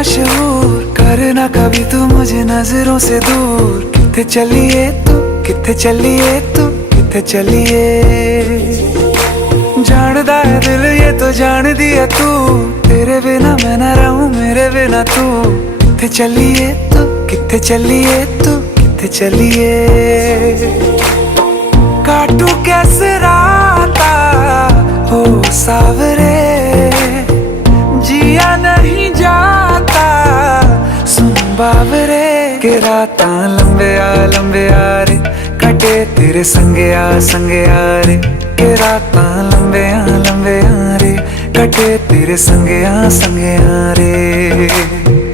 मशहूर, करना कभी तू मुझे नजरों से दूर। किथे चलिए तू, किथे चलिए तू, किथे चलिए। जानदा है दिल ये तो जान दिया तू, तेरे बिना मैं ना रहूं मेरे बिना तू। किथे चलिए तू, किथे चलिए तू, किथे चलिए। काटू कैसे राता हो सावरे, जिया नहीं जाता सुन बावरे। के राता लंबे आ रे, कटे तेरे संगे आ रे। के राता लंबे आ रे, कटे तेरे संगे आ रे।